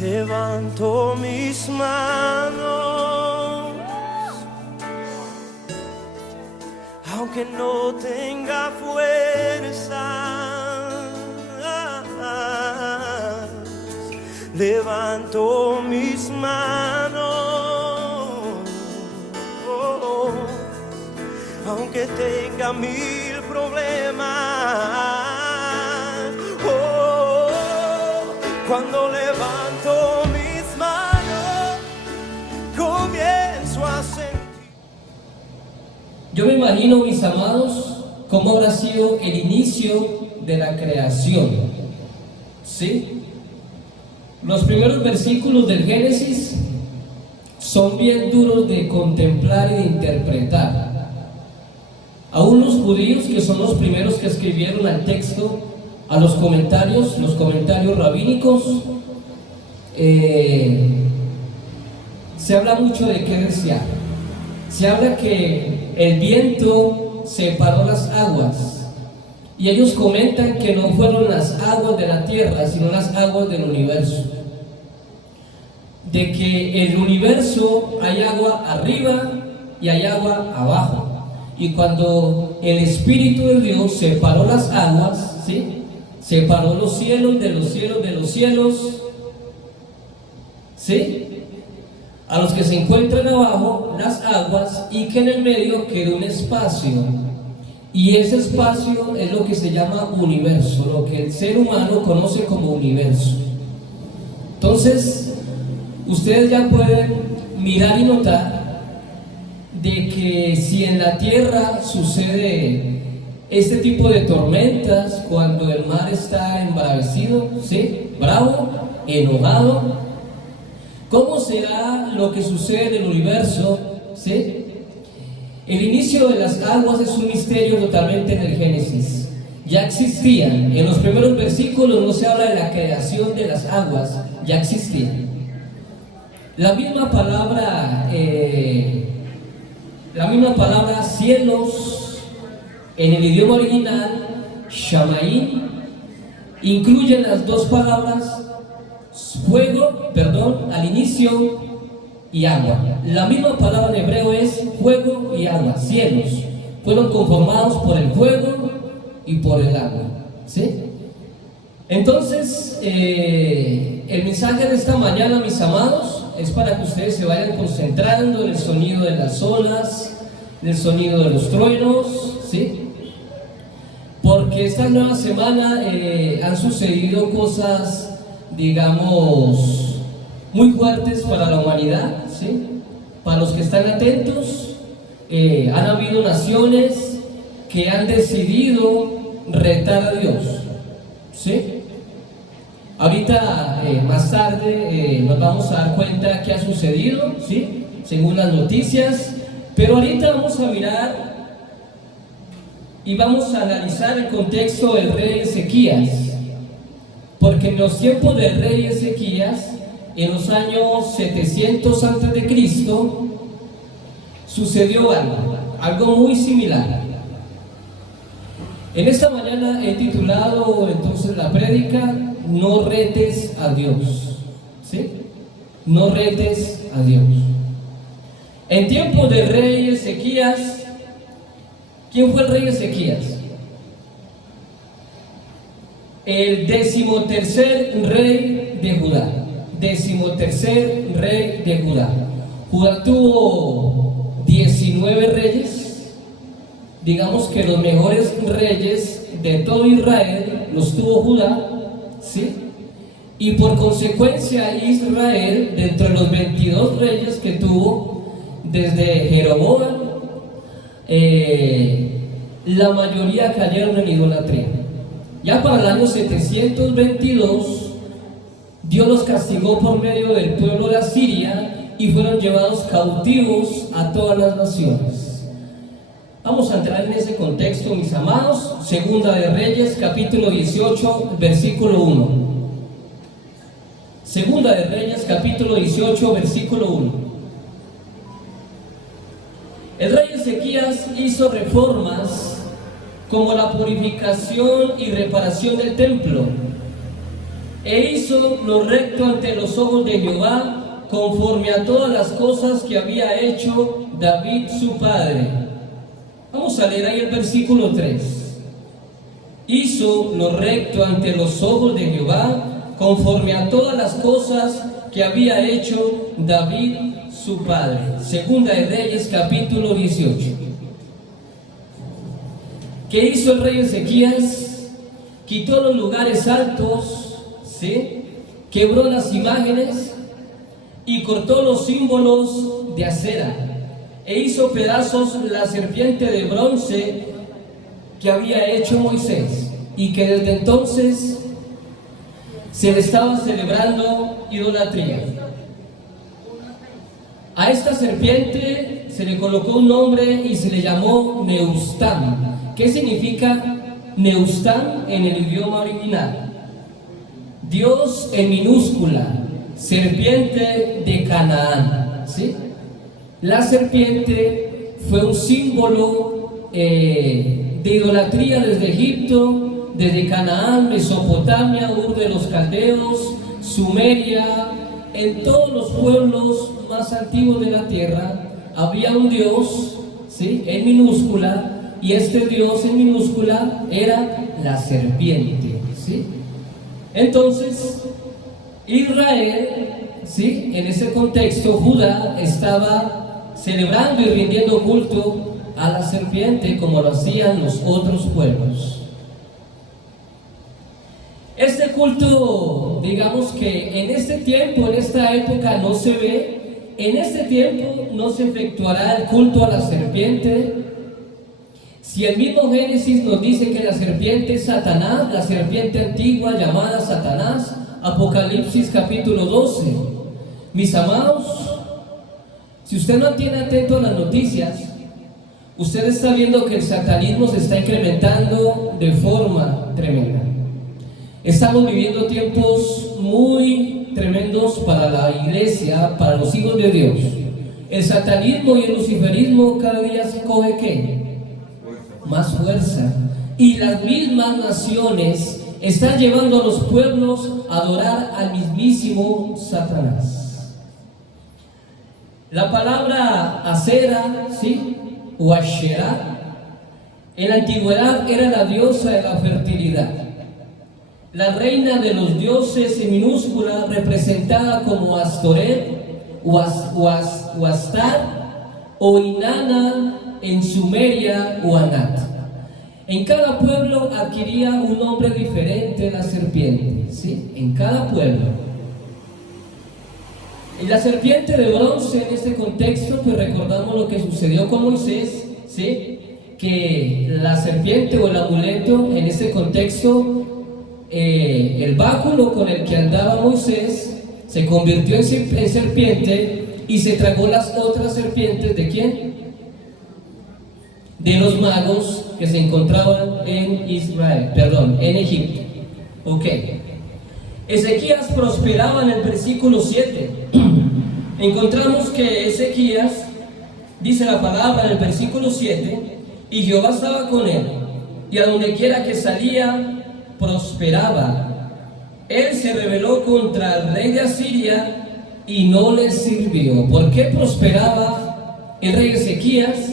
Levanto mis manos, aunque no tenga fuerza. Levanto mis manos, aunque tenga mil problemas. Cuando levanto mis manos, comienzo a sentir. Yo me imagino, mis amados, cómo habrá sido el inicio de la creación. ¿Sí? Los primeros versículos del Génesis son bien duros de contemplar y de interpretar. Aún los judíos, que son los primeros que escribieron al texto, a los comentarios rabínicos, se habla mucho de qué desear. Se habla que el viento separó las aguas, y ellos comentan que no fueron las aguas de la tierra, sino las aguas del universo. De que el universo hay agua arriba y hay agua abajo. Y cuando el Espíritu de Dios separó las aguas, ¿sí?, separó los cielos de los cielos de los cielos, ¿sí?, a los que se encuentran abajo, las aguas, y que en el medio quedó un espacio. Y ese espacio es lo que se llama universo, lo que el ser humano conoce como universo. Entonces, ustedes ya pueden mirar y notar de que si en la tierra sucede este tipo de tormentas, cuando el mar está embravecido, ¿sí?, bravo, enojado, ¿cómo será lo que sucede en el universo? ¿Sí? El inicio de las aguas es un misterio totalmente en el Génesis. Ya existían, en los primeros versículos no se habla de la creación de las aguas, ya existían. La misma palabra cielos, en el idioma original, Shamaim, incluyen las dos palabras fuego, al inicio, y agua. La misma palabra en hebreo es fuego y agua. Cielos fueron conformados por el fuego y por el agua, ¿sí? Entonces, el mensaje de esta mañana, mis amados, es para que ustedes se vayan concentrando en el sonido de las olas, en el sonido de los truenos, ¿sí? Porque esta nueva semana han sucedido cosas, digamos, muy fuertes para la humanidad, ¿sí? Para los que están atentos, han habido naciones que han decidido retar a Dios, ¿sí? Ahorita, más tarde, nos vamos a dar cuenta qué ha sucedido, ¿sí?, según las noticias, pero ahorita vamos a mirar y vamos a analizar el contexto del rey Ezequías, porque en los tiempos del rey Ezequías, en los años 700 a.C., sucedió algo muy similar. En esta mañana he titulado entonces la prédica, no retes a Dios, ¿sí? No retes a Dios. En tiempos del rey Ezequías, ¿quién fue el rey Ezequías? El 13º rey de Judá. 13º rey de Judá. Judá tuvo 19 reyes. Digamos que los mejores reyes de todo Israel los tuvo Judá, ¿sí? Y por consecuencia Israel, dentro de los 22 reyes que tuvo, desde Jeroboam, la mayoría cayeron en idolatría. Ya para el año 722, Dios los castigó por medio del pueblo de Asiria y fueron llevados cautivos a todas las naciones. Vamos a entrar en ese contexto, mis amados. Segunda de Reyes, capítulo 18, versículo 1. Segunda de Reyes, capítulo 18, versículo 1. El rey Ezequías hizo reformas como la purificación y reparación del templo, e hizo lo recto ante los ojos de Jehová, conforme a todas las cosas que había hecho David su padre. Vamos a leer ahí el versículo 3. Hizo lo recto ante los ojos de Jehová, conforme a todas las cosas que había hecho David su padre. Segunda de Reyes, capítulo 18. ¿Qué hizo el rey Ezequías? Quitó los lugares altos, ¿sí? Quebró las imágenes y cortó los símbolos de acera, e hizo pedazos la serpiente de bronce que había hecho Moisés, y que desde entonces se le estaba celebrando idolatría. A esta serpiente se le colocó un nombre y se le llamó Neustán. ¿Qué significa Neustán en el idioma original? Dios en minúscula, serpiente de Canaán, ¿sí? La serpiente fue un símbolo de idolatría desde Egipto, desde Canaán, Mesopotamia, Ur de los Caldeos, Sumeria. En todos los pueblos más antiguos de la tierra había un Dios, ¿sí? En minúscula, y este Dios en minúscula era la serpiente, ¿sí? Entonces, Israel, ¿sí? En ese contexto, Judá estaba celebrando y rindiendo culto a la serpiente como lo hacían los otros pueblos. Este culto, digamos que en este tiempo, en esta época no se ve. En este tiempo no se efectuará el culto a la serpiente. Si el mismo Génesis nos dice que la serpiente es Satanás, la serpiente antigua llamada Satanás, Apocalipsis capítulo 12. Mis amados, si usted no tiene atento a las noticias, usted está viendo que el satanismo se está incrementando de forma tremenda. Estamos viviendo tiempos muy tremendos para la iglesia, para los hijos de Dios. El satanismo y el luciferismo cada día se coge ¿qué? Más fuerza. Y las mismas naciones están llevando a los pueblos a adorar al mismísimo Satanás. La palabra Acera, ¿sí? O Asherá, en la antigüedad era la diosa de la fertilidad, la reina de los dioses en minúscula, representada como Astoret o Astar o Inanna en Sumeria o Anat. En cada pueblo adquiría un nombre diferente la serpiente, ¿sí? En cada pueblo. Y la serpiente de bronce en este contexto, pues recordamos lo que sucedió con Moisés, ¿sí? Que la serpiente o el amuleto en este contexto, el báculo con el que andaba Moisés se convirtió en serpiente y se tragó las otras serpientes. ¿De quién? De los magos que se encontraban en en Egipto. Ok. Ezequías prosperaba en el versículo 7. Encontramos que Ezequías, dice la palabra en el versículo 7, y Jehová estaba con él, y a donde quiera que salía, prosperaba. Él se rebeló contra el rey de Asiria y no le sirvió. ¿Por qué prosperaba el rey Ezequías?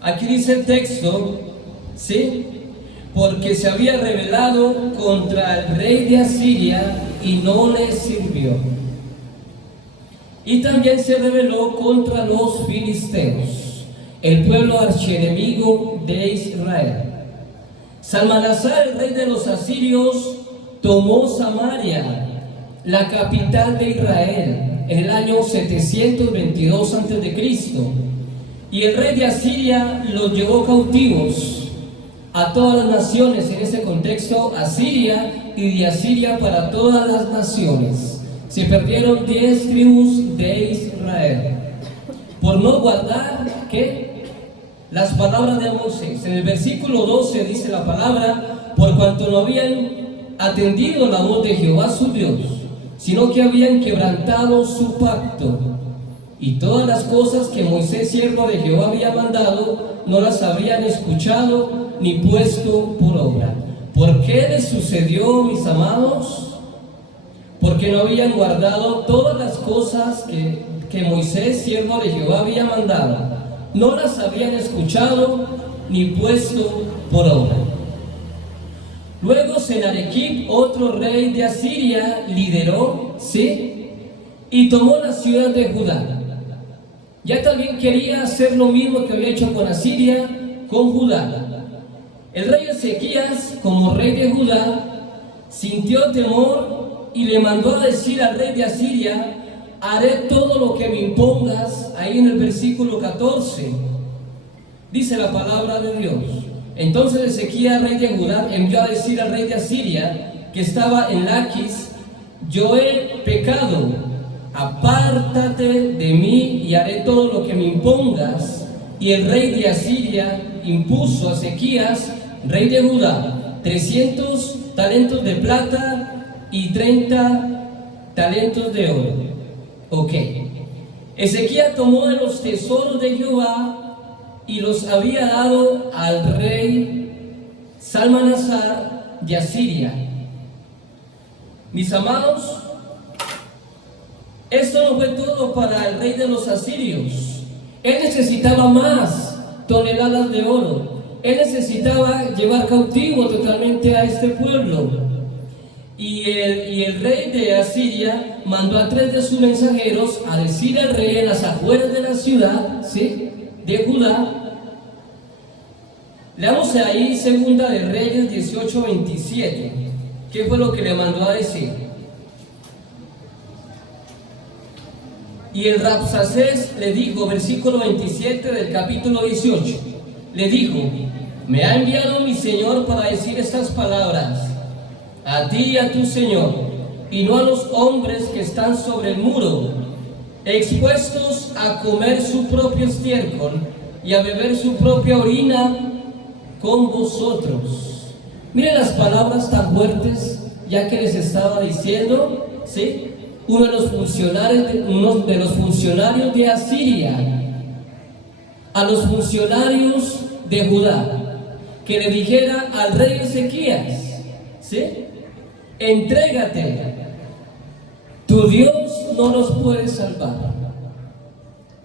Aquí dice el texto, ¿sí? Porque se había rebelado contra el rey de Asiria y no le sirvió. Y también se rebeló contra los filisteos, el pueblo archienemigo de Israel. Salmanasar, el rey de los asirios, tomó Samaria, la capital de Israel, en el año 722 a.C. Y el rey de Asiria los llevó cautivos a todas las naciones, en ese contexto, Asiria, y de Asiria para todas las naciones. Se perdieron 10 tribus de Israel por no guardar, ¿qué? Las palabras de Moisés. En el versículo 12 dice la palabra: por cuanto no habían atendido la voz de Jehová su Dios, sino que habían quebrantado su pacto, y todas las cosas que Moisés, siervo de Jehová, había mandado, no las habrían escuchado ni puesto por obra. ¿Por qué les sucedió, mis amados? porque no habían guardado todas las cosas que Moisés, siervo de Jehová, había mandado. No las habían escuchado ni puesto por obra. Luego Senaquerib, otro rey de Asiria, lideró, ¿sí?, y tomó la ciudad de Judá. Ya también quería hacer lo mismo que había hecho con Asiria, con Judá. El rey Ezequías, como rey de Judá, sintió temor y le mandó a decir al rey de Asiria: haré todo lo que me impongas. Ahí en el versículo 14 dice la palabra de Dios. Entonces Ezequías, rey de Judá, envió a decir al rey de Asiria, que estaba en Laquis: yo he pecado, apártate de mí y haré todo lo que me impongas. Y el rey de Asiria impuso a Ezequías, rey de Judá, 300 talentos de plata y 30 talentos de oro. Ok. Ezequías tomó de los tesoros de Jehová y los había dado al rey Salmanasar de Asiria. Mis amados, esto no fue todo para el rey de los asirios. Él necesitaba más toneladas de oro. Él necesitaba llevar cautivo totalmente a este pueblo. Y el rey de Asiria mandó a 3 de sus mensajeros a decir al rey en las afueras de la ciudad, ¿sí?, de Judá. Leamos ahí Segunda de Reyes 18:27. ¿Qué fue lo que le mandó a decir? Y el Rabsacés le dijo, versículo 27 del capítulo 18, le dijo: me ha enviado mi señor para decir estas palabras a ti y a tu señor, y no a los hombres que están sobre el muro, expuestos a comer su propio estiércol y a beber su propia orina con vosotros. Miren las palabras tan fuertes, ya que les estaba diciendo, ¿sí?, uno de los funcionarios de Asiria a los funcionarios de Judá, que le dijera al rey Ezequías, ¿sí?, entrégate, tu Dios no nos puede salvar.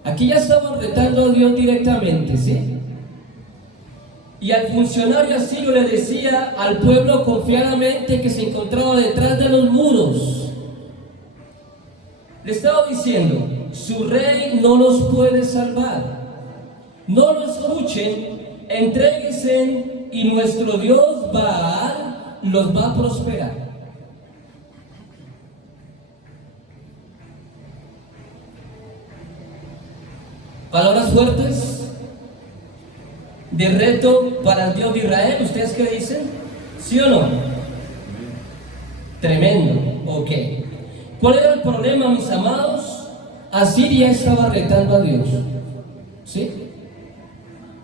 Aquí ya estaban retando a Dios directamente, ¿sí? Y al funcionario asirio le decía al pueblo confiadamente que se encontraba detrás de los muros, le estaba diciendo: su rey no los puede salvar, no lo escuchen, entréguense y nuestro Dios Baal los va a prosperar. Palabras fuertes de reto para el Dios de Israel. ¿Ustedes qué dicen? ¿Sí o no? Tremendo. Ok. ¿Cuál era el problema, mis amados? Asiria estaba retando a Dios, ¿sí?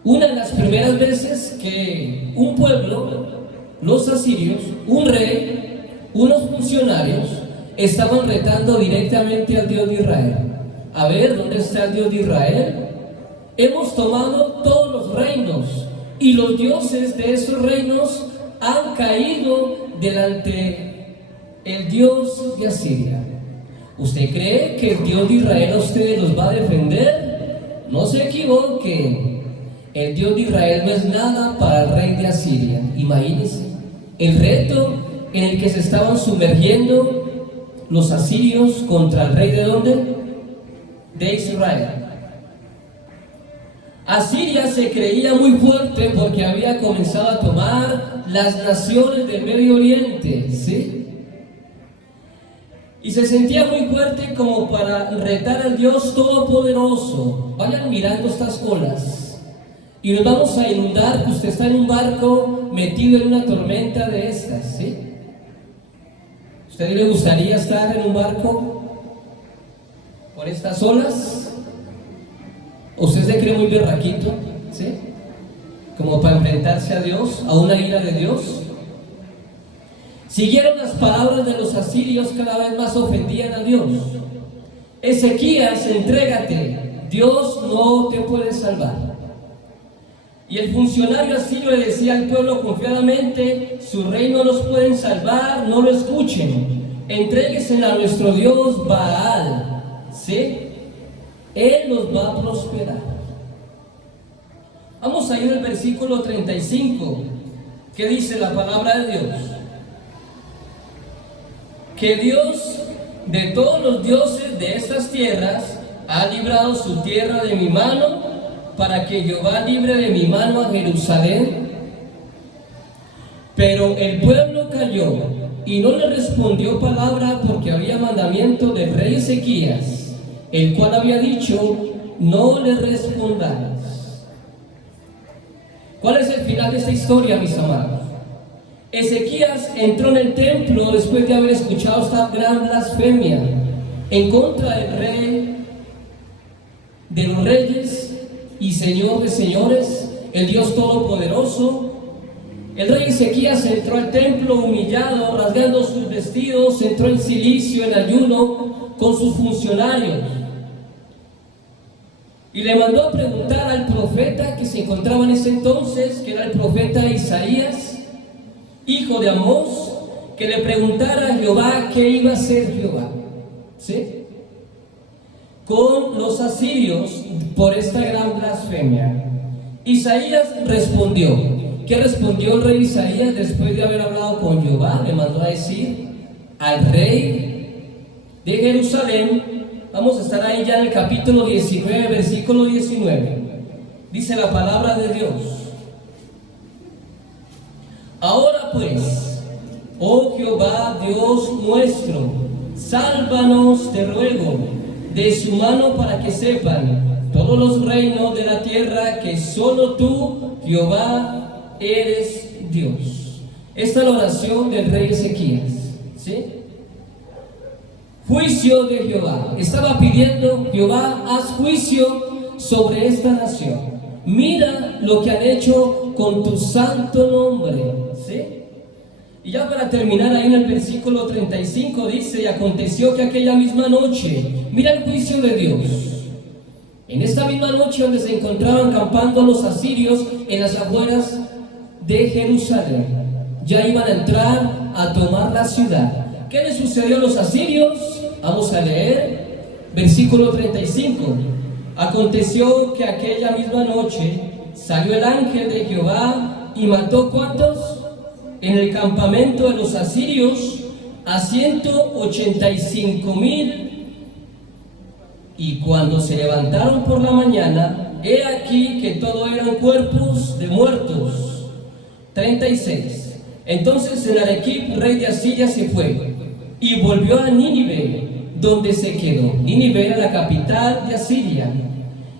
Una de las primeras veces que un pueblo, los asirios, un rey, unos funcionarios, estaban retando directamente al Dios de Israel. A ver, ¿dónde está el Dios de Israel? Hemos tomado todos los reinos y los dioses de esos reinos han caído delante el Dios de Asiria. ¿Usted cree que el Dios de Israel a ustedes los va a defender? No se equivoque. El Dios de Israel no es nada para el rey de Asiria. Imagínense el reto en el que se estaban sumergiendo los asirios contra el rey ¿de dónde? De Israel. Asiria se creía muy fuerte porque había comenzado a tomar las naciones del Medio Oriente, ¿sí? Y se sentía muy fuerte como para retar al Dios Todopoderoso. Vayan mirando estas olas y nos vamos a inundar, que usted está en un barco metido en una tormenta de estas, ¿sí? ¿Usted le gustaría estar en un barco por estas olas? ¿Usted se cree muy berraquito, ¿sí?, como para enfrentarse a Dios, a una ira de Dios? Siguieron las palabras de los asirios, cada vez más ofendían a Dios. Ezequías, entrégate, Dios no te puede salvar. Y el funcionario asirio le decía al pueblo confiadamente: su rey no los pueden salvar, no lo escuchen. entréguesen a nuestro Dios Baal, ¿sí? Él los va a prosperar. Vamos a ir al versículo 35, que dice la palabra de Dios: que Dios de todos los dioses de estas tierras ha librado su tierra de mi mano, para que Jehová libre de mi mano a Jerusalén. Pero el pueblo calló y no le respondió palabra, porque había mandamiento del rey Ezequías, el cual había dicho: no le respondáis. ¿Cuál es el final de esta historia, mis amados? Ezequías entró en el templo después de haber escuchado esta gran blasfemia en contra del rey de los reyes y señor de señores, el Dios todopoderoso. El rey Ezequías entró al templo humillado, rasgando sus vestidos, entró en silicio, en ayuno, con sus funcionarios. Y le mandó a preguntar al profeta que se encontraba en ese entonces, que era el profeta Isaías, hijo de Amós, que le preguntara a Jehová qué iba a hacer Jehová, ¿sí?, con los asirios por esta gran blasfemia. Isaías respondió. ¿Qué respondió el rey Isaías después de haber hablado con Jehová? Le mandó a decir al rey de Jerusalén. Vamos a estar ahí ya en el capítulo 19, versículo 19. Dice la palabra de Dios: ahora pues, oh Jehová Dios nuestro, sálvanos, te ruego, de su mano, para que sepan todos los reinos de la tierra que solo tú, Jehová, eres Dios. Esta es la oración del rey Ezequías, ¿sí? Juicio de Jehová. Estaba pidiendo: Jehová, haz juicio sobre esta nación. Mira lo que han hecho con tu santo nombre, ¿sí? Y ya para terminar, ahí en el versículo 35 dice: y aconteció que aquella misma noche, mira el juicio de Dios, en esta misma noche donde se encontraban acampando los asirios en las afueras de Jerusalén, ya iban a entrar a tomar la ciudad. ¿Qué le sucedió a los asirios? Vamos a leer versículo 35. Aconteció que aquella misma noche salió el ángel de Jehová y mató, ¿cuántos? En el campamento de los asirios a 185,000. Y cuando se levantaron por la mañana, he aquí que todo eran cuerpos de muertos. 36. Entonces Senaquerib, rey de Asiria, se fue y volvió a Nínive, donde se quedó. Nínive era la capital de Asiria.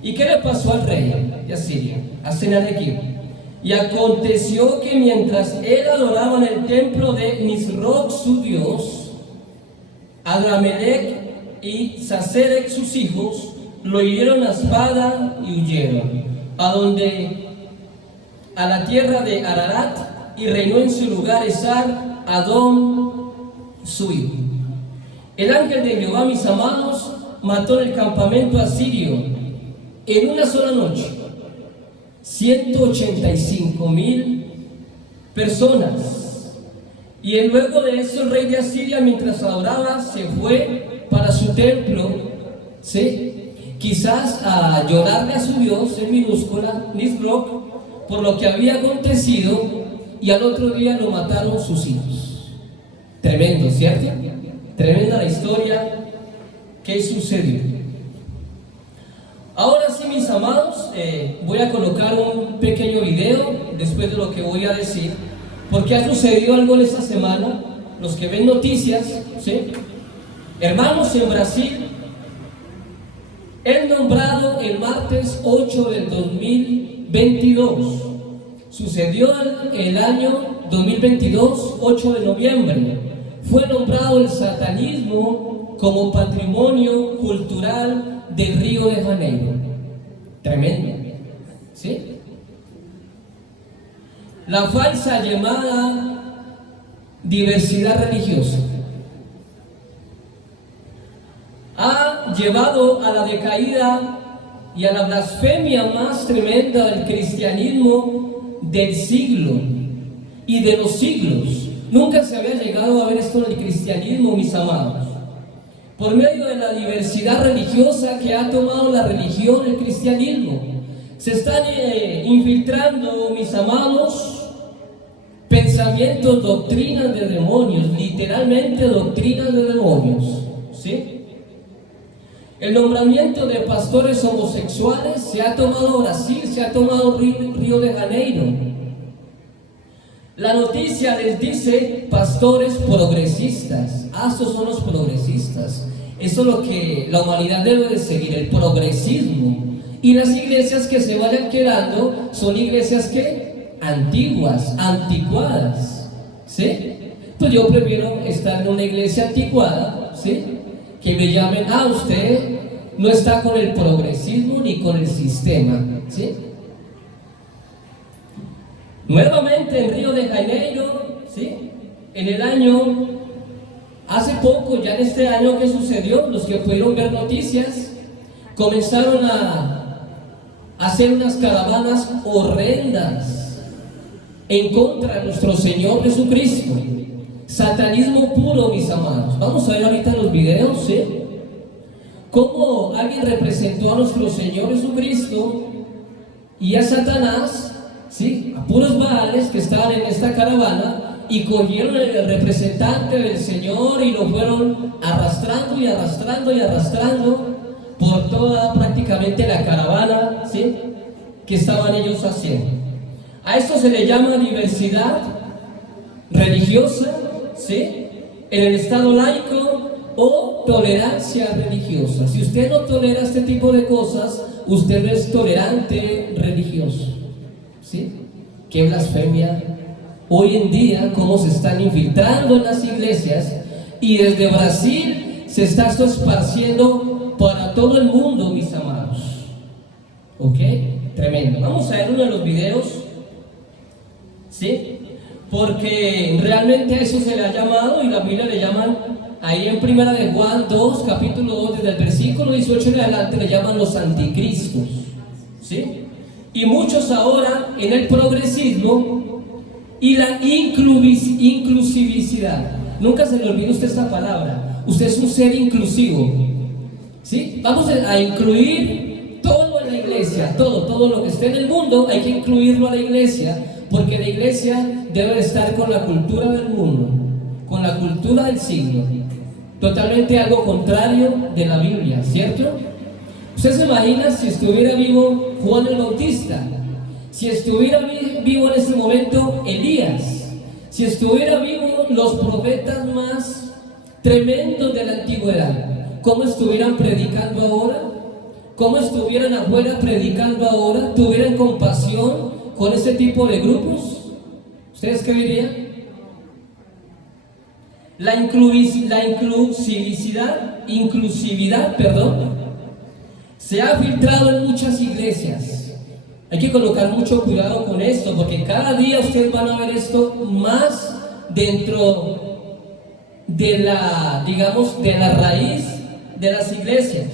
¿Y qué le pasó al rey de Asiria? A Senaquerib. Y aconteció que mientras él adoraba en el templo de Nisroch su dios, Adramelech y Saserec sus hijos lo hirieron a espada y huyeron a la tierra de Ararat, y reinó en su lugar Esar Adón su hijo. El ángel de Jehová, mis amados, mató en el campamento asirio en una sola noche 185,000 personas. Y luego de eso el rey de Asiria, mientras adoraba, se fue para su templo, ¿sí?, quizás a llorarle a su Dios, en minúscula, Nisroch, por lo que había acontecido, y al otro día lo mataron sus hijos. Tremendo, ¿cierto? Tremenda la historia que sucedió. Ahora sí, mis amados, voy a colocar un pequeño video después de lo que voy a decir, porque ha sucedido algo en esta semana. Los que ven noticias, ¿sí? Hermanos, en Brasil, el nombrado el martes 8 del 2022, sucedió el año 2022, 8 de noviembre, fue nombrado el satanismo como patrimonio cultural de Río de Janeiro. Tremendo, ¿sí? La falsa llamada diversidad religiosa ha llevado a la decaída y a la blasfemia más tremenda del cristianismo del siglo y de los siglos, Nunca se había llegado a ver esto en el cristianismo, mis amados. Por medio de la diversidad religiosa que ha tomado la religión, el cristianismo, se están infiltrando, mis amados, pensamientos, doctrinas de demonios, literalmente doctrinas de demonios, ¿sí? El nombramiento de pastores homosexuales se ha tomado Brasil, se ha tomado Río de Janeiro. La noticia les dice pastores progresistas. Estos son los progresistas. Eso es lo que la humanidad debe de seguir, el progresismo. Y las iglesias que se vayan quedando son iglesias que antiguas, anticuadas, ¿sí? Pues yo prefiero estar en una iglesia anticuada, ¿sí? Que me llamen, usted no está con el progresismo ni con el sistema, ¿sí? Nuevamente en Río de Janeiro, ¿sí? En el año, hace poco, ya en este año que sucedió, los que pudieron ver noticias, comenzaron a hacer unas caravanas horrendas en contra de nuestro Señor Jesucristo. Satanismo puro, mis amados. Vamos a ver ahorita los videos, ¿sí? Cómo alguien representó a nuestro Señor Jesucristo y a Satanás, ¿sí? A puros baales que estaban en esta caravana, y cogieron el representante del Señor y lo fueron arrastrando y arrastrando y arrastrando por toda prácticamente la caravana, ¿sí? Que estaban ellos haciendo. A esto se le llama diversidad religiosa, ¿sí? En el estado laico, o tolerancia religiosa. Si usted no tolera este tipo de cosas, usted no es tolerante religioso, ¿sí? Qué blasfemia. Hoy en día, cómo se están infiltrando en las iglesias, y desde Brasil se está esto esparciendo para todo el mundo, mis amados. ¿Ok? Tremendo. Vamos a ver uno de los videos, ¿sí? Porque realmente a eso se le ha llamado, y la Biblia le llaman, ahí en Primera de Juan 2, capítulo 2, desde el versículo 18 en adelante, le llaman los anticristos, ¿sí? Y muchos ahora en el progresismo y la inclusividad. Nunca se le olvide usted esta palabra. Usted es un ser inclusivo, ¿sí? Vamos a incluir todo en la iglesia, todo lo que esté en el mundo, hay que incluirlo a la iglesia, porque la iglesia debe estar con la cultura del mundo, con la cultura del siglo. Totalmente algo contrario de la Biblia, ¿cierto? Usted se imagina si estuviera vivo Juan el Bautista, si estuviera vivo en este momento Elías, si estuviera vivo los profetas más tremendos de la antigüedad, ¿cómo estuvieran predicando ahora? ¿Cómo estuvieran afuera predicando ahora? ¿Tuvieran compasión con ese tipo de grupos? ¿Ustedes qué dirían? La inclusividad, se ha filtrado en muchas iglesias. Hay que colocar mucho cuidado con esto, porque cada día ustedes van a ver esto más dentro de la, digamos, de la raíz de las iglesias.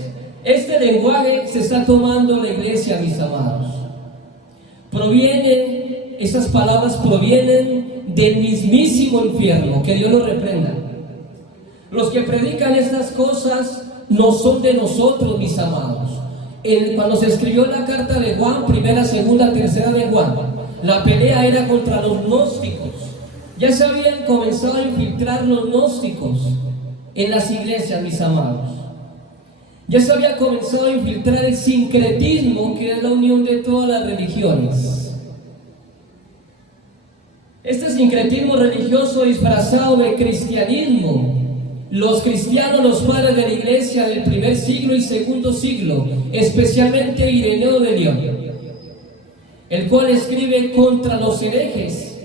Este lenguaje se está tomando la iglesia, mis amados. Estas palabras provienen del mismísimo infierno, que Dios lo reprenda. Los que predican estas cosas no son de nosotros, mis amados. Cuando se escribió la carta de Juan, primera, segunda, tercera de Juan, la pelea era contra los gnósticos. Ya se habían comenzado a infiltrar los gnósticos en las iglesias, mis amados. Ya se había comenzado a infiltrar el sincretismo, que es la unión de todas las religiones. Este sincretismo religioso disfrazado de cristianismo. Los cristianos, los padres de la iglesia del primer siglo y segundo siglo, especialmente Ireneo de León, el cual escribe Contra los herejes,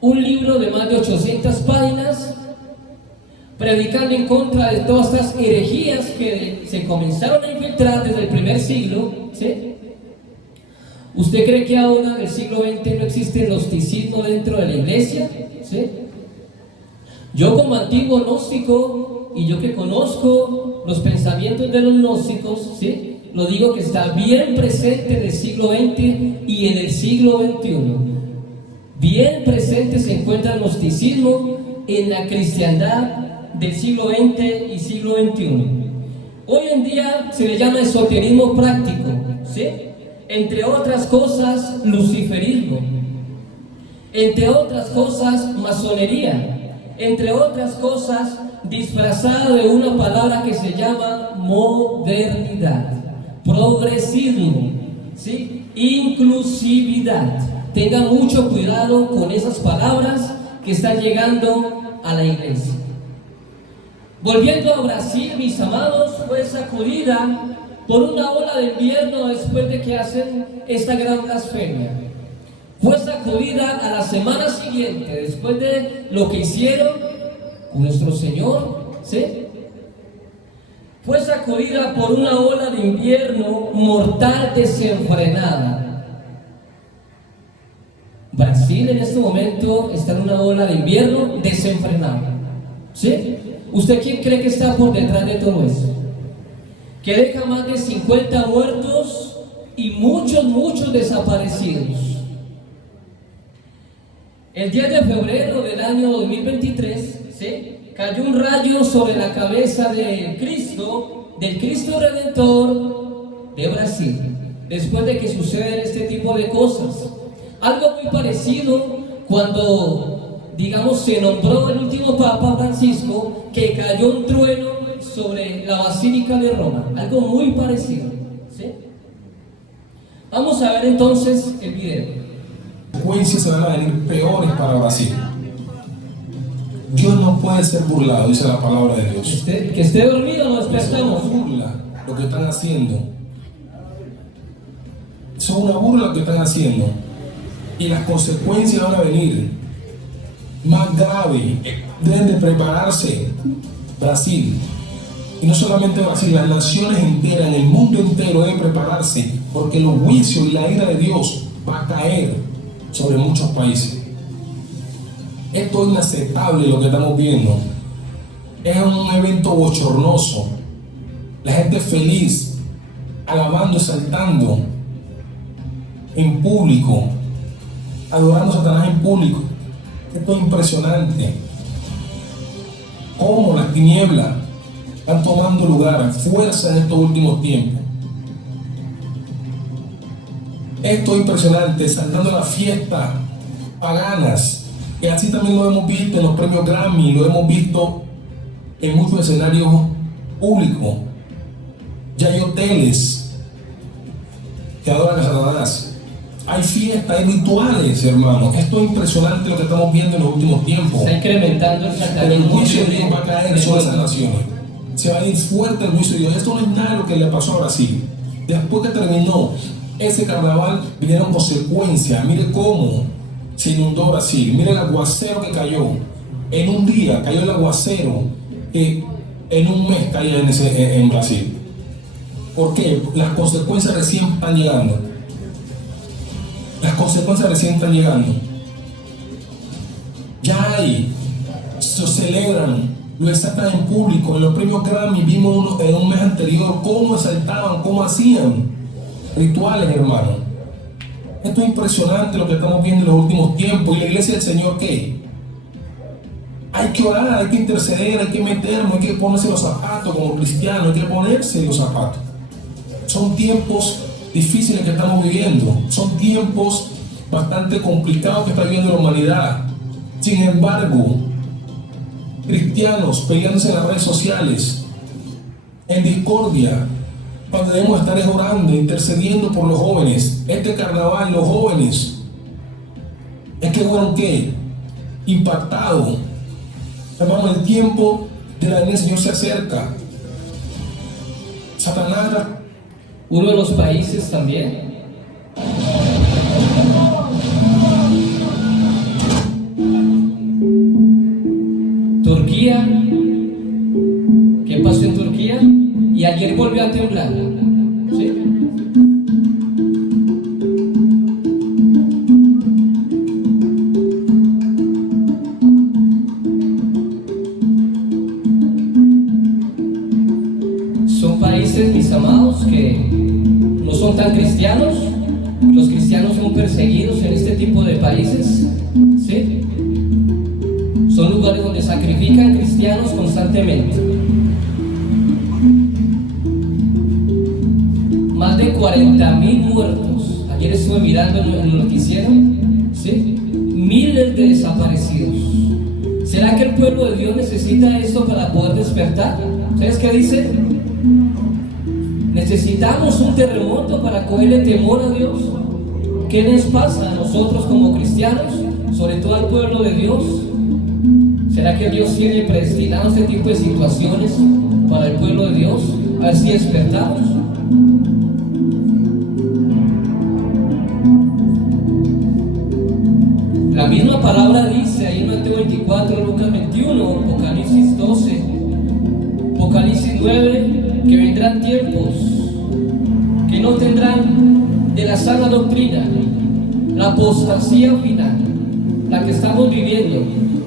un libro de más de 800 páginas, predicando en contra de todas estas herejías que se comenzaron a infiltrar desde el primer siglo, ¿sí? ¿Usted cree que ahora en el siglo XX no existe gnosticismo dentro de la iglesia? ¿Sí? Yo como antiguo gnóstico, y yo que conozco los pensamientos de los gnósticos, ¿sí? Lo digo que está bien presente en el siglo XX y en el siglo XXI. Bien presente se encuentra el gnosticismo en la cristiandad del siglo XX y siglo XXI. Hoy en día se le llama esoterismo práctico, ¿sí? Entre otras cosas, luciferismo, entre otras cosas, masonería, entre otras cosas, disfrazado de una palabra que se llama modernidad, progresismo, ¿sí? Inclusividad. Tengan mucho cuidado con esas palabras que están llegando a la iglesia. Volviendo a Brasil, mis amados, fue sacudida por una ola de invierno después de que hacen esta gran blasfemia. Fue sacudida a la semana siguiente, después de lo que hicieron con nuestro Señor, ¿sí? Fue sacudida por una ola de invierno mortal desenfrenada. Brasil en este momento está en una ola de invierno desenfrenada, ¿sí? ¿Usted quién cree que está por detrás de todo eso? Que deja más de 50 muertos y muchos desaparecidos. El 10 de febrero del año 2023, ¿sí?, cayó un rayo sobre la cabeza del Cristo Redentor de Brasil, después de que suceden este tipo de cosas. Algo muy parecido cuando, digamos, se nombró el último Papa Francisco, que cayó un trueno sobre la Basílica de Roma. Algo muy parecido, ¿sí? Vamos a ver entonces el video. Consecuencias se van a venir peores para Brasil. Dios no puede ser burlado, dice la palabra de Dios. Que esté dormido, nos despertamos. Es una burla lo que están haciendo. Es una burla lo que están haciendo. Y las consecuencias van a venir más graves. Deben de prepararse Brasil. Y no solamente Brasil, las naciones enteras, en el mundo entero deben prepararse, porque los juicios y la ira de Dios va a caer sobre muchos países. Esto es inaceptable lo que estamos viendo. Es un evento bochornoso. La gente feliz, alabando, exaltando en público, adorando a Satanás en público. Esto es impresionante. Cómo las tinieblas están tomando lugar, fuerza en estos últimos tiempos. Esto es impresionante, saltando las fiestas paganas. Y así también lo hemos visto en los premios Grammy, lo hemos visto en muchos escenarios públicos. Ya hay hoteles que adoran a Satanás. Hay fiestas, hay rituales, hermanos. Esto es impresionante lo que estamos viendo en los últimos tiempos. Está incrementando el Pero el satanismo. juicio de Dios va a caer sobre esas naciones. Se va a ir fuerte el juicio de Dios. Esto no es nada de lo que le pasó a Brasil. Después que terminó ese carnaval, vinieron consecuencias. Mire cómo se inundó Brasil. Mire el aguacero que cayó. En un día cayó el aguacero que en un mes caía en Brasil. ¿Por qué? Las consecuencias recién están llegando. Las consecuencias recién están llegando. Ya hay, se celebran, lo exaltan en público. En los premios Grammy vimos en un mes anterior cómo exaltaban, cómo hacían rituales, hermano. Esto es impresionante lo que estamos viendo en los últimos tiempos. Y la iglesia del Señor, ¿qué? Hay que orar, hay que interceder, hay que meternos, hay que ponerse los zapatos como cristianos, hay que ponerse los zapatos. Son tiempos difíciles que estamos viviendo, son tiempos bastante complicados que está viviendo la humanidad. Sin embargo, cristianos peleándose en las redes sociales, en discordia, cuando debemos estar orando, intercediendo por los jóvenes. Este carnaval, los jóvenes, es que fueron ¿qué? Impactados. Hermano, el tiempo de la venida del Señor se acerca. Satanás, Uno de los países también Turquía. ¿Qué pasó en Turquía? Y ayer volvió a temblar, ¿sí? Son países, mis amados, que no son tan cristianos. Los cristianos son perseguidos en este tipo de países. ¿sí? Son lugares donde sacrifican cristianos constantemente. Más de 40,000 muertos. Ayer estuve mirando en el noticiero, ¿sí? Miles de desaparecidos. ¿Será que el pueblo de Dios necesita esto para poder despertar? ¿Sabes qué dice? Necesitamos un terremoto para cogerle temor a Dios. ¿Qué nos pasa a nosotros como cristianos, sobre todo al pueblo de Dios? ¿Será que Dios tiene predestinado este tipo de situaciones para el pueblo de Dios? A ver si despertamos. La misma palabra dice ahí en Mateo 24, Lucas 21, Apocalipsis 12, Apocalipsis 9, que vendrán tiempos que no tendrán de la sana doctrina, la apostasía final, la que estamos viviendo,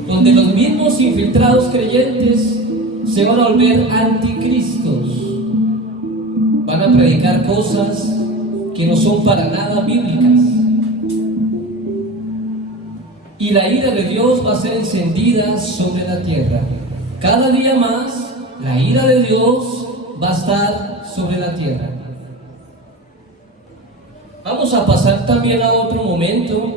donde los mismos infiltrados creyentes se van a volver anticristos, van a predicar cosas que no son para nada bíblicas. Y la ira de Dios va a ser encendida sobre la tierra. Cada día más, la ira de Dios va a estar sobre la tierra. Vamos a pasar también a otro momento.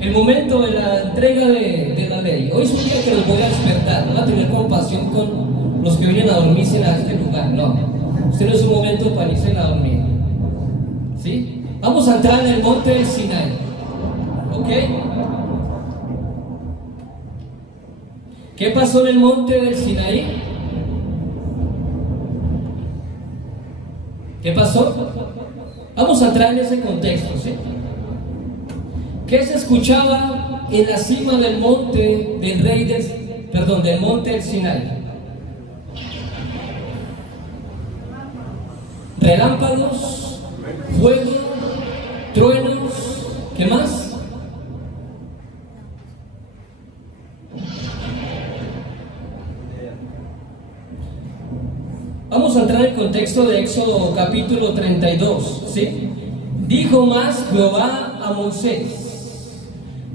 El momento de la entrega de la ley. Hoy es un día que los voy a despertar. No va a tener compasión con los que vienen a dormirse a este lugar. No. Este no es un momento para irse a dormir. ¿Sí? Vamos a entrar en el monte del Sinaí. ¿Ok? ¿Qué pasó en el monte del Sinaí? ¿Qué pasó? Vamos a entrar en ese contexto, ¿sí? ¿Qué se escuchaba en la cima del monte del monte del Sinaí? Relámpagos, fuego, truenos, ¿qué más? Vamos a entrar en el contexto de Éxodo capítulo 32, ¿sí? Dijo más Jehová a Moisés: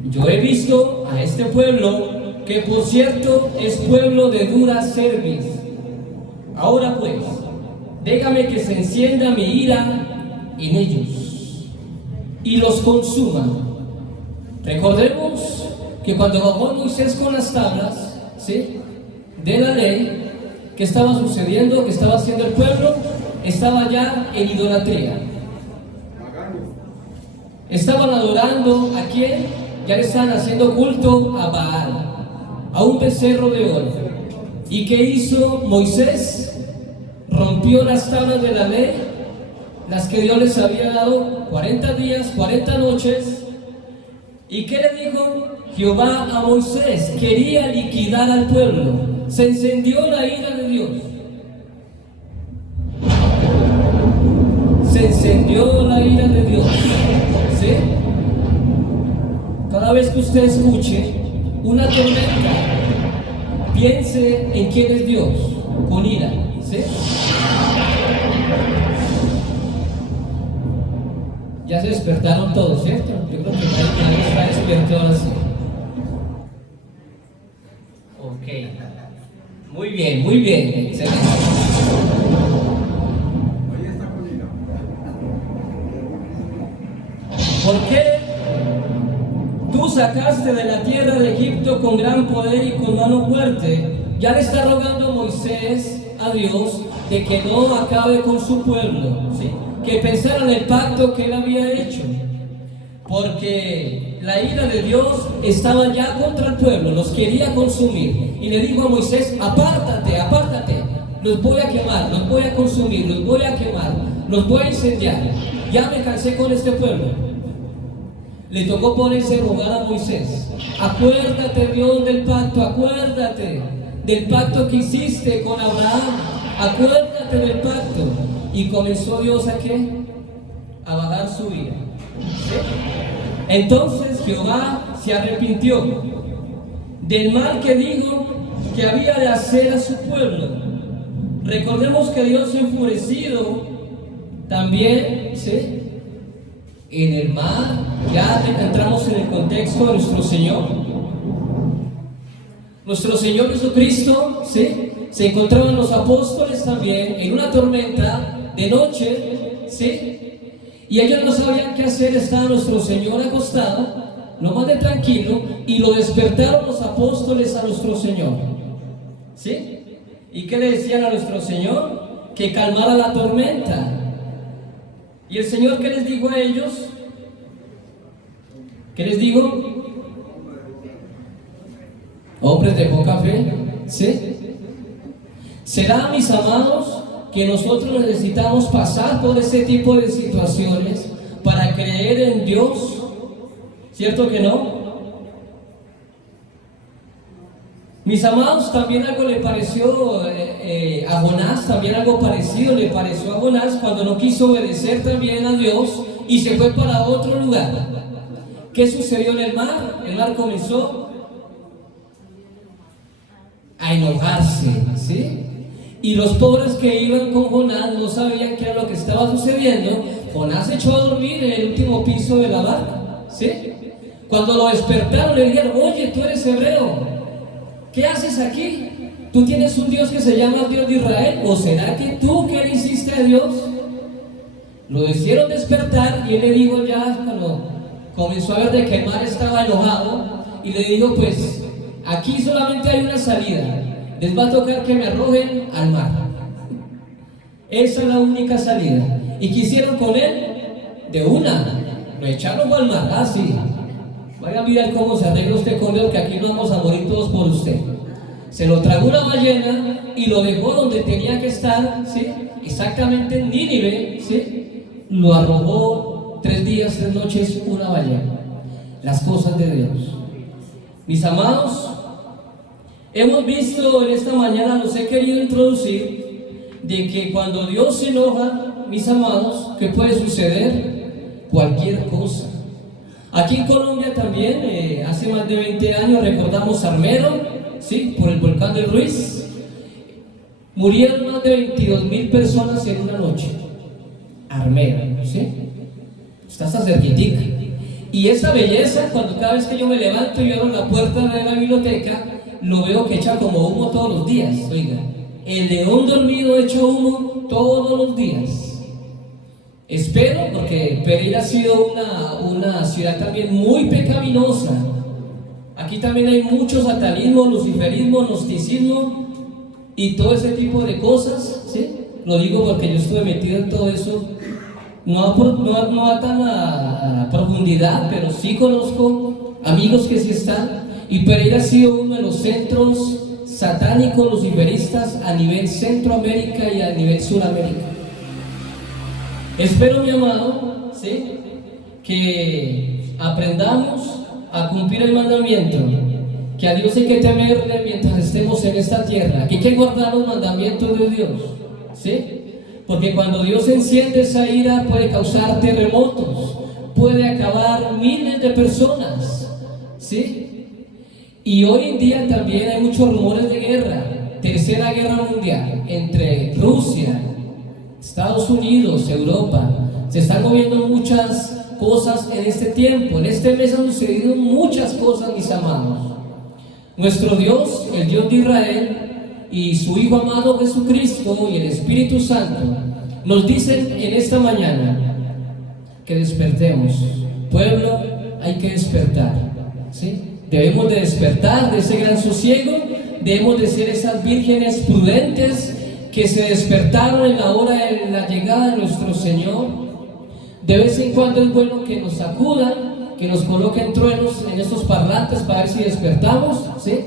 yo he visto a este pueblo, que por cierto es pueblo de dura cerviz. Ahora pues, déjame que se encienda mi ira en ellos y los consuma. Recordemos que cuando bajó Moisés con las tablas, ¿sí?, de la ley, ¿qué estaba sucediendo? ¿Qué estaba haciendo el pueblo? Estaba ya en idolatría. Estaban adorando ¿a quién? Ya le estaban haciendo culto a Baal, a un becerro de oro. ¿Y qué hizo Moisés? Rompió las tablas de la ley, las que Dios les había dado, 40 días, 40 noches. ¿Y qué le dijo Jehová a Moisés? Quería liquidar al pueblo. Se encendió la ira de Dios. Se encendió la ira de Dios. ¿Sí? Cada vez que usted escuche una tormenta, piense en quién es Dios, con ira. ¿Sí? Ya se despertaron todos, ¿cierto? Yo creo que nadie está despierto ahora sí. Ok. Muy bien, excelente. ¿Por qué tú sacaste de la tierra de Egipto con gran poder y con mano fuerte? Ya le está rogando Moisés a Dios de que no acabe con su pueblo, ¿sí? Que pensara en el pacto que él había hecho, porque la ira de Dios estaba ya contra el pueblo, los quería consumir, y le dijo a Moisés: apártate, apártate, los voy a quemar, los voy a consumir, los voy a quemar, los voy a incendiar. Ya me cansé con este pueblo. Le tocó ponerse a rogar a Moisés: acuérdate, Dios, del pacto, acuérdate del pacto que hiciste con Abraham, acuérdate del pacto. Y comenzó Dios ¿a qué? A bajar su ira. ¿Sí? Entonces Jehová se arrepintió del mal que dijo que había de hacer a su pueblo. Recordemos que Dios enfurecido también, ¿sí?, en el mar, ya entramos en el contexto de nuestro Señor. Nuestro Señor Jesucristo, ¿sí?, se encontraban los apóstoles también en una tormenta de noche, ¿sí?, y ellos no sabían qué hacer. Estaba nuestro Señor acostado, lo más de tranquilo, y lo despertaron los apóstoles a nuestro Señor, ¿sí? ¿Y qué le decían a nuestro Señor? Que calmara la tormenta. ¿Y el Señor qué les dijo a ellos? ¿Qué les dijo? Hombres de poca fe, ¿sí? ¿Será, mis amados, que nosotros necesitamos pasar por ese tipo de situaciones para creer en Dios? ¿Cierto que no? Mis amados, también algo le pareció a Jonás, también algo parecido le pareció a Jonás cuando no quiso obedecer también a Dios y se fue para otro lugar. ¿Qué sucedió en el mar? El mar comenzó a enojarse, ¿sí? Y los pobres que iban con Jonás no sabían qué era lo que estaba sucediendo. Jonás se echó a dormir en el último piso de la barca, ¿sí? Cuando lo despertaron le dijeron: oye, tú eres hebreo, ¿qué haces aquí? ¿Tú tienes un Dios que se llama Dios de Israel? ¿O será que tú qué le hiciste a Dios? Lo hicieron despertar y él le dijo, ya cuando comenzó a ver de que el mar estaba enojado, y le dijo: pues aquí solamente hay una salida, les va a tocar que me arrojen al mar. Esa es la única salida. ¿Y qué hicieron con él? De una, lo echaron al mar. Ah, sí, vaya a mirar cómo se arregla usted con Dios, que aquí no vamos a morir todos por usted. Se lo tragó una ballena y lo dejó donde tenía que estar, ¿sí? Exactamente en Nínive, ¿sí? Lo arrojó 3 días, 3 noches una ballena. Las cosas de Dios. Mis amados, hemos visto en esta mañana, los he querido introducir, de que cuando Dios se enoja, mis amados, ¿qué puede suceder? Cualquier cosa. Aquí en Colombia también, hace más de 20 años, recordamos Armero, ¿sí?, por el volcán del Ruiz. Murieron más de 22.000 personas en una noche. Armero, ¿sí? Está hasta cerquitica. Y esa belleza, cuando cada vez que yo me levanto y abro la puerta de la biblioteca, lo veo que echa como humo todos los días. Oiga, el león dormido echa humo todos los días. Espero, porque Pereira ha sido una ciudad también muy pecaminosa. Aquí también hay mucho satanismo, luciferismo, gnosticismo y todo ese tipo de cosas, ¿sí? Lo digo porque yo estuve metido en todo eso, no a tan profundidad, pero sí conozco amigos que sí están. Y Pereira ha sido uno de los centros satánicos luciferistas a nivel Centroamérica y a nivel Suramérica. Espero, mi amado, ¿sí?, que aprendamos a cumplir el mandamiento, que a Dios hay que temerle mientras estemos en esta tierra, que hay que guardar los mandamientos de Dios, ¿sí? Porque cuando Dios enciende esa ira puede causar terremotos, puede acabar miles de personas, ¿sí? Y hoy en día también hay muchos rumores de guerra, tercera guerra mundial, entre Rusia, Estados Unidos, Europa. Se están moviendo muchas cosas en este tiempo. En este mes han sucedido muchas cosas, mis amados. Nuestro Dios, el Dios de Israel, y su Hijo amado Jesucristo y el Espíritu Santo nos dicen en esta mañana que despertemos. Pueblo, hay que despertar, ¿sí? Debemos de despertar de ese gran sosiego. Debemos de ser esas vírgenes prudentes que se despertaron en la hora de la llegada de nuestro Señor. De vez en cuando es bueno que nos sacudan, que nos coloquen truenos en estos parlantes para ver si despertamos, ¿sí?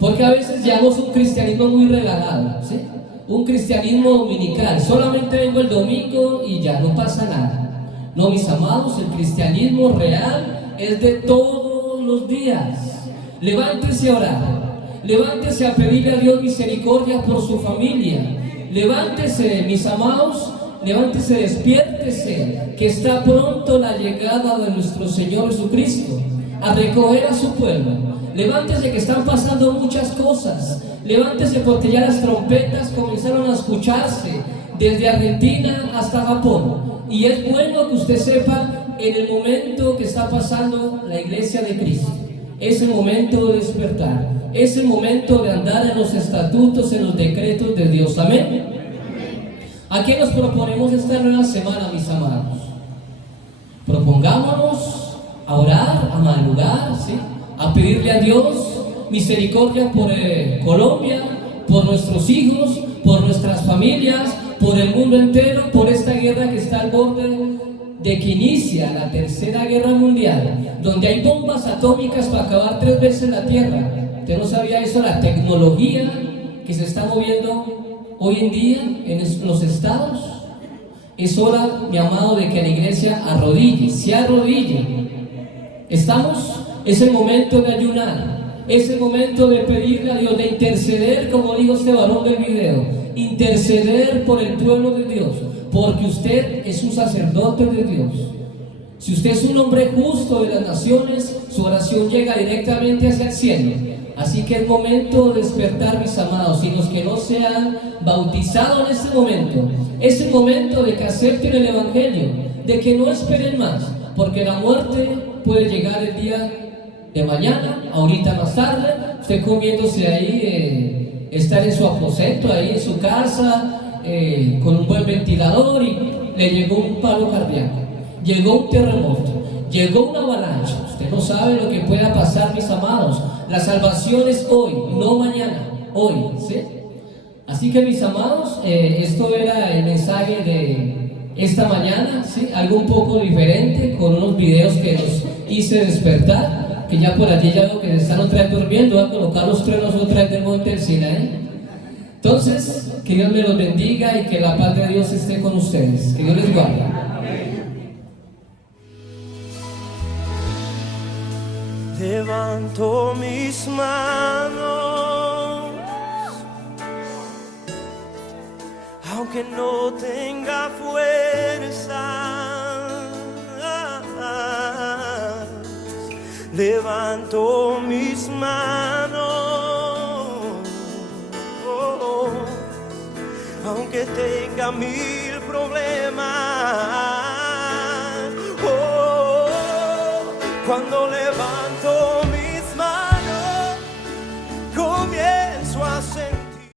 Porque a veces llevamos un cristianismo muy relajado, ¿sí? Un cristianismo dominical, solamente vengo el domingo y ya no pasa nada. No, mis amados, el cristianismo real es de todos los días. Levántese a orar, levántese a pedirle a Dios misericordia por su familia. Levántese, mis amados, levántese, despiértese, que está pronto la llegada de nuestro Señor Jesucristo a recoger a su pueblo. Levántese, que están pasando muchas cosas. Levántese, porque ya las trompetas comenzaron a escucharse desde Argentina hasta Japón. Y es bueno que usted sepa en el momento que está pasando la iglesia de Cristo. Es el momento de despertar. Es el momento de andar en los estatutos, en los decretos de Dios. Amén. ¿A qué nos proponemos esta nueva semana, mis amados? Propongámonos a orar, a madrugar, ¿sí? A pedirle a Dios misericordia por Colombia, por nuestros hijos, por nuestras familias, por el mundo entero, por esta guerra que está al borde de que inicia la tercera guerra mundial, donde hay bombas atómicas para acabar 3 veces la tierra. ¿Usted no sabía eso? La tecnología que se está moviendo hoy en día en los estados. Es hora, mi amado, de que la iglesia arrodille, se arrodille. Es el momento de ayunar, es el momento de pedirle a Dios, de interceder, como dijo este varón del video, interceder por el pueblo de Dios, porque usted es un sacerdote de Dios. Si usted es un hombre justo de las naciones, su oración llega directamente hacia el cielo. Así que es momento de despertar, mis amados, y los que no se han bautizado en este momento, es el momento de que acepten el Evangelio, de que no esperen más, porque la muerte puede llegar el día de mañana, ahorita más tarde, usted comiéndose ahí, estar en su aposento, ahí en su casa, con un buen ventilador, y le llegó un paro cardíaco, llegó un terremoto, llegó una avalancha. Usted no sabe lo que pueda pasar, mis amados. La salvación es hoy, no mañana, hoy, ¿sí? Así que, mis amados, esto era el mensaje de esta mañana, ¿sí? Algo un poco diferente, con unos videos que los hice despertar, que ya por allí ya veo que están otra vez durmiendo. Voy a colocar los truenos otra vez del monte del Sinaí. Entonces, que Dios me los bendiga y que la paz de Dios esté con ustedes. Que Dios les guarde. Levanto mis manos, aunque no tenga fuerza. Levanto mis manos, aunque tenga 1000 problemas. Cuando levanto